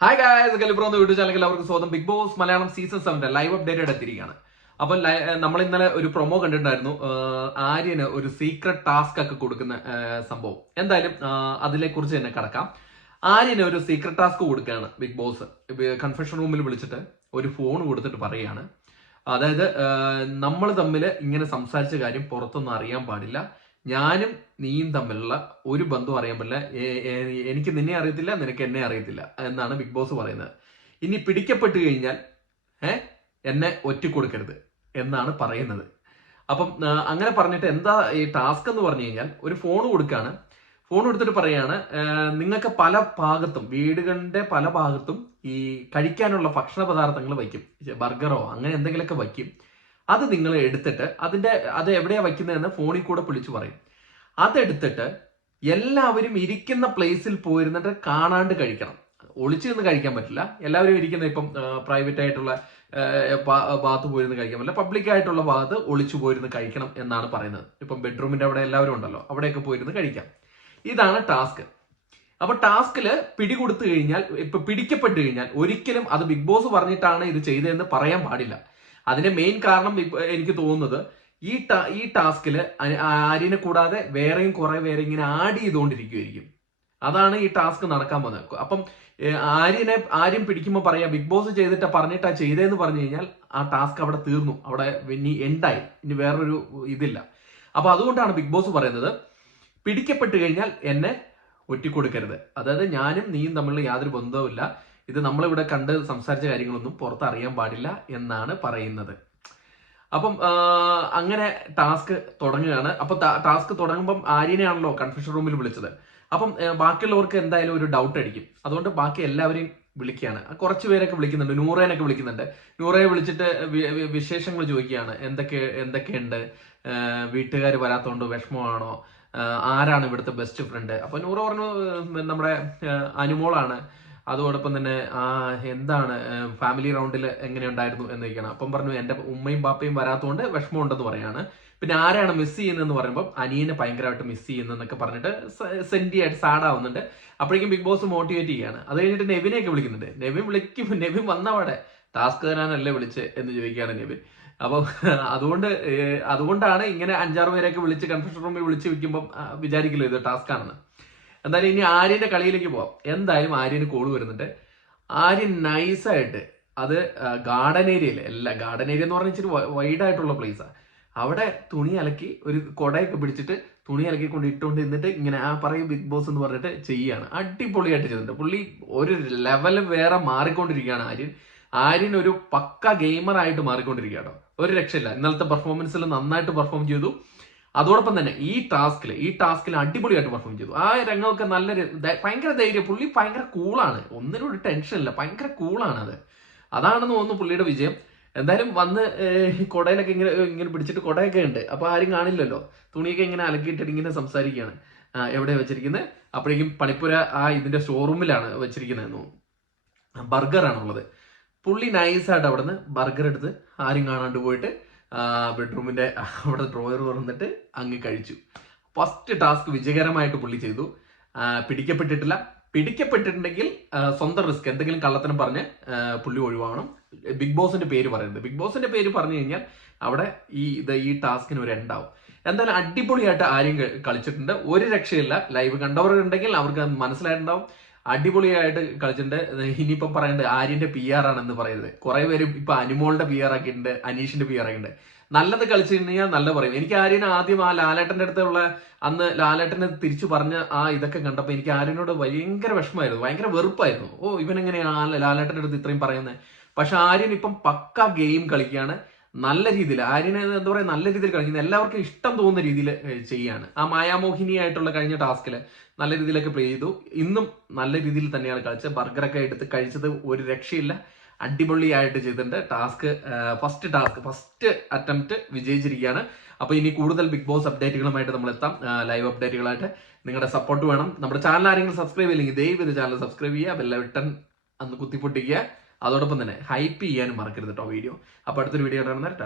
Hi guys, കലിബ്രോ എന്ന YouTube ചാനലിൽ എല്ലാവർക്കും സ്വാഗതം. Bigg Boss Malayalam season 7 live updated എത്തിയിരിക്കുകയാണ്. അപ്പൊ നമ്മൾ ഇന്നലെ ഒരു പ്രൊമോ കണ്ടിട്ടുണ്ടായിരുന്നു. ആര്യന് ഒരു സീക്രട്ട് ടാസ്ക് ഒക്കെ കൊടുക്കുന്ന സംഭവം. എന്തായാലും അതിനെ കുറിച്ച് തന്നെ കടക്കാം. ആര്യന് ഒരു സീക്രട്ട് ടാസ്ക് കൊടുക്കുകയാണ് ബിഗ് ബോസ്. കൺഫെഷൻ റൂമിൽ വിളിച്ചിട്ട് ഒരു ഫോൺ കൊടുത്തിട്ട് പറയുകയാണ്, അതായത് നമ്മൾ തമ്മിൽ ഇങ്ങനെ സംസാരിച്ച കാര്യം പുറത്തൊന്നും അറിയാൻ പാടില്ല. ഞാനും നീയും തമ്മിലുള്ള ഒരു ബന്ധവും അറിയാൻ പറ്റില്ല. എനിക്ക് നിന്നെ അറിയത്തില്ല, നിനക്ക് എന്നെ അറിയത്തില്ല എന്നാണ് ബിഗ് ബോസ് പറയുന്നത്. ഇനി പിടിക്കപ്പെട്ട് കഴിഞ്ഞാൽ എന്നെ ഒറ്റക്കൊടുക്കരുത് എന്നാണ് പറയുന്നത്. അപ്പം അങ്ങനെ പറഞ്ഞിട്ട് എന്താ ഈ ടാസ്ക് എന്ന് പറഞ്ഞു കഴിഞ്ഞാൽ, ഒരു ഫോൺ കൊടുക്കുകയാണ്. ഫോൺ കൊടുത്തിട്ട് പറയാണ്, നിങ്ങൾക്ക് പല ഭാഗത്തും, വീടുകളുടെ പല ഭാഗത്തും ഈ കഴിക്കാനുള്ള ഭക്ഷണ പദാർത്ഥങ്ങൾ വയ്ക്കും, ബർഗറോ അങ്ങനെ എന്തെങ്കിലുമൊക്കെ വയ്ക്കും. അത് നിങ്ങൾ എടുത്തിട്ട് അത് എവിടെയാ വയ്ക്കുന്നതെന്ന് ഫോണിൽ കൂടെ വിളിച്ചു പറയും. അതെടുത്തിട്ട് എല്ലാവരും ഇരിക്കുന്ന പ്ലേസിൽ പോയിരുന്നിട്ട് കാണാണ്ട് കഴിക്കണം. ഒളിച്ചു നിന്ന് കഴിക്കാൻ പറ്റില്ല. എല്ലാവരും ഇരിക്കുന്ന ഇപ്പം പ്രൈവറ്റ് ആയിട്ടുള്ള ഭാഗത്ത് പോയിരുന്ന് കഴിക്കാൻ പറ്റില്ല. പബ്ലിക് ആയിട്ടുള്ള ഭാഗത്ത് ഒളിച്ചു പോയിരുന്ന് കഴിക്കണം എന്നാണ് പറയുന്നത്. ഇപ്പം ബെഡ്റൂമിന്റെ അവിടെ എല്ലാവരും ഉണ്ടല്ലോ, അവിടെയൊക്കെ പോയിരുന്ന് കഴിക്കാം. ഇതാണ് ടാസ്ക്. അപ്പൊ ടാസ്കില് പിടികൊടുത്തു കഴിഞ്ഞാൽ, ഇപ്പൊ പിടിക്കപ്പെട്ടു കഴിഞ്ഞാൽ ഒരിക്കലും അത് ബിഗ് ബോസ് പറഞ്ഞിട്ടാണ് ഇത് ചെയ്തതെന്ന് പറയാൻ പാടില്ല. അതിന്റെ മെയിൻ കാരണം എനിക്ക് തോന്നുന്നത്, ഈ ടാസ്കില് ആര്യനെ കൂടാതെ വേറെയും കുറെ പേരെ ഇങ്ങനെ ആഡ് ചെയ്തുകൊണ്ടിരിക്കുമായിരിക്കും. അതാണ് ഈ ടാസ്ക് നടക്കാൻ പോകുന്നത്. അപ്പം ആര്യം പിടിക്കുമ്പോൾ പറയാ ബിഗ് ബോസ് ചെയ്തിട്ട് പറഞ്ഞിട്ടാ ചെയ്തതെന്ന് പറഞ്ഞു കഴിഞ്ഞാൽ ആ ടാസ്ക് അവിടെ തീർന്നു, അവിടെ ഇനി എൻഡായി, ഇനി വേറൊരു ഇതില്ല. അപ്പൊ അതുകൊണ്ടാണ് ബിഗ് ബോസ് പറയുന്നത്, പിടിക്കപ്പെട്ട് കഴിഞ്ഞാൽ എന്നെ ഒറ്റിക്കൊടുക്കരുത്. അതായത് ഞാനും നീയും തമ്മിലുള്ള യാതൊരു ബന്ധവുമില്ല, ഇത് നമ്മളിവിടെ കണ്ട് സംസാരിച്ച കാര്യങ്ങളൊന്നും പുറത്തറിയാൻ പാടില്ല എന്നാണ് പറയുന്നത്. അപ്പം അങ്ങനെ ടാസ്ക് തുടങ്ങുകയാണ്. അപ്പൊ ടാസ്ക് തുടങ്ങുമ്പം ആര്യനെയാണല്ലോ കൺഫ്യൂഷൻ റൂമിൽ വിളിച്ചത്. അപ്പം ബാക്കിയുള്ളവർക്ക് എന്തായാലും ഒരു ഡൗട്ട് അടിക്കും. അതുകൊണ്ട് ബാക്കി എല്ലാവരെയും വിളിക്കുകയാണ്. കുറച്ച് പേരൊക്കെ വിളിക്കുന്നുണ്ട്, നൂറേനൊക്കെ വിളിക്കുന്നുണ്ട്. നൂറയെ വിളിച്ചിട്ട് വിശേഷങ്ങൾ ചോദിക്കുകയാണ്. എന്തൊക്കെയുണ്ട്, വീട്ടുകാർ വരാത്തോണ്ട് വിഷമമാണോ, ആരാണ് ഇവിടുത്തെ ബെസ്റ്റ് ഫ്രണ്ട്. അപ്പൊ നൂറ് പറഞ്ഞു നമ്മുടെ അനുമോളാണ്. അതോടൊപ്പം തന്നെ എന്താണ് ഫാമിലി റൗണ്ടിൽ എങ്ങനെയുണ്ടായിരുന്നു എന്ന് ചോദിക്കണം. അപ്പം പറഞ്ഞു എന്റെ ഉമ്മയും ബാപ്പയും വരാത്തതുകൊണ്ട് വിഷമമുണ്ടെന്ന് പറയാണ്. പിന്നെ ആരാണ് മിസ് ചെയ്യുന്നതെന്ന് പറയുമ്പോൾ അനിയനെ ഭയങ്കരമായിട്ട് മിസ് ചെയ്യുന്നതെന്നൊക്കെ പറഞ്ഞിട്ട് സെന്റി ആയിട്ട് സാഡാവുന്നുണ്ട്. അപ്പോഴേക്കും ബിഗ് ബോസ് മോട്ടിവേറ്റ് ചെയ്യാണ്. അത് കഴിഞ്ഞിട്ട് നെവിനെയൊക്കെ വിളിക്കുന്നുണ്ട്. നെവിൻ വന്നപാടെ ടാസ്ക് തരാനല്ലേ വിളിച്ച് എന്ന് ചോദിക്കുകയാണ് നെവിൻ. അപ്പം അതുകൊണ്ടാണ് ഇങ്ങനെ 5-6 പേരെയൊക്കെ വിളിച്ച് കൺഫ്യൂഷൻ റൂമിൽ വിളിച്ച് വെക്കുമ്പോൾ വിചാരിക്കില്ല ഇത് ടാസ്ക് ആണെന്ന്. എന്തായാലും ഇനി ആര്യന്റെ കളിയിലേക്ക് പോവാം. എന്തായാലും ആര്യന് കോള് വരുന്നുണ്ട്. ആര്യൻ നൈസായിട്ട് അത് ഗാർഡൻ ഏരിയയിൽ, ഗാർഡൻ ഏരിയ എന്ന് പറഞ്ഞാൽ ഇച്ചിരി വൈഡ് ആയിട്ടുള്ള പ്ലേസാണ്. അവിടെ തുണി അലക്കി ഒരു കൊടയൊക്കെ പിടിച്ചിട്ട് തുണി അലക്കി കൊണ്ട് ഇട്ടുകൊണ്ട് എന്നിട്ട് ഇങ്ങനെ പറയും ബിഗ് ബോസ് എന്ന് പറഞ്ഞിട്ട് ചെയ്യാണ്. അടിപൊളിയായിട്ട് ചെയ്തിട്ടുണ്ട് പുള്ളി. ഒരു ലെവല് വേറെ മാറിക്കൊണ്ടിരിക്കുകയാണ് ആര്യൻ ഒരു പക്ക ഗെയിമർ ആയിട്ട് മാറിക്കൊണ്ടിരിക്കുകയാണോ. ഒരു രക്ഷയില്ല. ഇന്നലത്തെ പെർഫോമൻസിൽ നന്നായിട്ട് പെർഫോം ചെയ്തു. അതോടൊപ്പം തന്നെ ഈ ടാസ്കിൽ അടിപൊളിയായിട്ട് പെർഫോം ചെയ്തു. ആ രംഗമൊക്കെ ഭയങ്കര ധൈര്യം. പുള്ളി ഭയങ്കര കൂളാണ്, ഒന്നിനും ഒരു ടെൻഷനില്ല, ഭയങ്കര കൂളാണ്. അതാണെന്ന് തോന്നുന്നു പുള്ളിയുടെ വിജയം. എന്തായാലും വന്ന് കൊടയിലൊക്കെ ഇങ്ങനെ പിടിച്ചിട്ട് കൊടയൊക്കെ ഉണ്ട്. അപ്പൊ ആരും കാണില്ലല്ലോ, തുണിയൊക്കെ ഇങ്ങനെ അലക്കിയിട്ടിട്ട് ഇങ്ങനെ സംസാരിക്കുകയാണ്. എവിടെയാണ് വെച്ചിരിക്കുന്നത്? അപ്പോഴേക്കും പണിപ്പുര ഇതിന്റെ ഷോറൂമിലാണ് വെച്ചിരിക്കുന്നത്. ബർഗറാണുള്ളത്. പുള്ളി നൈസായിട്ട് അവിടെ നിന്ന് ബർഗർ എടുത്ത് ആരും കാണാണ്ട് പോയിട്ട് ബെഡ്റൂമിന്റെ അവിടെ ഡ്രോയർ തുറന്നിട്ട് അങ്ങ് കഴിച്ചു. ഫസ്റ്റ് ടാസ്ക് വിജയകരമായിട്ട് പുള്ളി ചെയ്തു. പിടിക്കപ്പെട്ടിട്ടില്ല. പിടിക്കപ്പെട്ടിട്ടുണ്ടെങ്കിൽ സ്വന്തം റിസ്ക്, എന്തെങ്കിലും കള്ളത്തനം പറഞ്ഞ് പുള്ളി ഒഴിവാകണം. ബിഗ് ബോസിന്റെ പേര് പറയുന്നത്, ബിഗ് ബോസിന്റെ പേര് പറഞ്ഞു കഴിഞ്ഞാൽ അവിടെ ഈ ടാസ്കിന് ഒരു എൻഡാവും. എന്തായാലും അടിപൊളിയായിട്ട് ആരും കളിച്ചിട്ടുണ്ട്, ഒരു രക്ഷയില്ല. ലൈവ് കണ്ടവർ ഉണ്ടെങ്കിൽ അവർക്ക് മനസ്സിലായിട്ടുണ്ടാവും. അടിപൊളിയായിട്ട് കളിച്ചിട്ടുണ്ട്. ഇനിയിപ്പം പറയേണ്ടത് ആര്യന്റെ PR ആണെന്ന് പറയുന്നത്. കുറെ പേര് ഇപ്പൊ അനുമോളുടെ PR ആക്കിയിട്ടുണ്ട്, അനീഷിന്റെ PR ആക്കിയിട്ടുണ്ട്. നല്ലത് കളിച്ചിട്ടുണ്ടെങ്കിൽ നല്ല പറയും. എനിക്ക് ആര്യന് ആദ്യം ലാലേട്ടന്റെ അടുത്തുള്ള അന്ന് ലാലേട്ടനെ തിരിച്ചു പറഞ്ഞ ഇതൊക്കെ കണ്ടപ്പോൾ എനിക്ക് ആര്യനോട് ഭയങ്കര വിഷമമായിരുന്നു, ഭയങ്കര വെറുപ്പായിരുന്നു. ഇവനെങ്ങനെയാണ് ലാലേട്ടന്റെ അടുത്ത് ഇത്രയും പറയുന്നത്. പക്ഷെ ആര്യൻ ഇപ്പം പക്ക ഗെയിം കളിക്കുകയാണ്. നല്ല രീതിയിൽ ആര്യന് എന്താ പറയാ, നല്ല രീതിയിൽ കളിക്കുന്നത്, എല്ലാവർക്കും ഇഷ്ടം തോന്നുന്ന രീതിയിൽ ചെയ്യാണ്. മായാമോഹിനിയായിട്ടുള്ള കഴിഞ്ഞ ടാസ്കില് നല്ല രീതിയിലൊക്കെ പ്ലേ ചെയ്തു. ഇന്നും നല്ല രീതിയിൽ തന്നെയാണ് കളിച്ചത്. ബർഗറൊക്കെ എടുത്ത് കഴിച്ചത് ഒരു രക്ഷയില്ല. അടിപൊളിയായിട്ട് ചെയ്തിട്ടുണ്ട്. ഫസ്റ്റ് അറ്റംപ്റ്റ് വിജയിച്ചിരിക്കുകയാണ്. അപ്പൊ ഇനി കൂടുതൽ ബിഗ് ബോസ് അപ്ഡേറ്റുകളുമായിട്ട് നമ്മൾ എത്താം, ലൈവ് അപ്ഡേറ്റുകളായിട്ട്. നിങ്ങളുടെ സപ്പോർട്ട് വേണം. നമ്മുടെ ചാനൽ ആരെങ്കിലും സബ്സ്ക്രൈബ് ചെയ്യില്ലെങ്കിൽ ദയവ് ചാനൽ സബ്സ്ക്രൈബ് ചെയ്യുക, ബെല്ലൈക്കൺ അന്ന് കുത്തിപ്പൊട്ടിക്കുക. അതോടൊപ്പം തന്നെ ഹൈപ്പ് ചെയ്യാനും മറക്കരുത് കേട്ടോ വീഡിയോ. അപ്പൊ അടുത്തൊരു വീഡിയോ കാണുന്നവരെ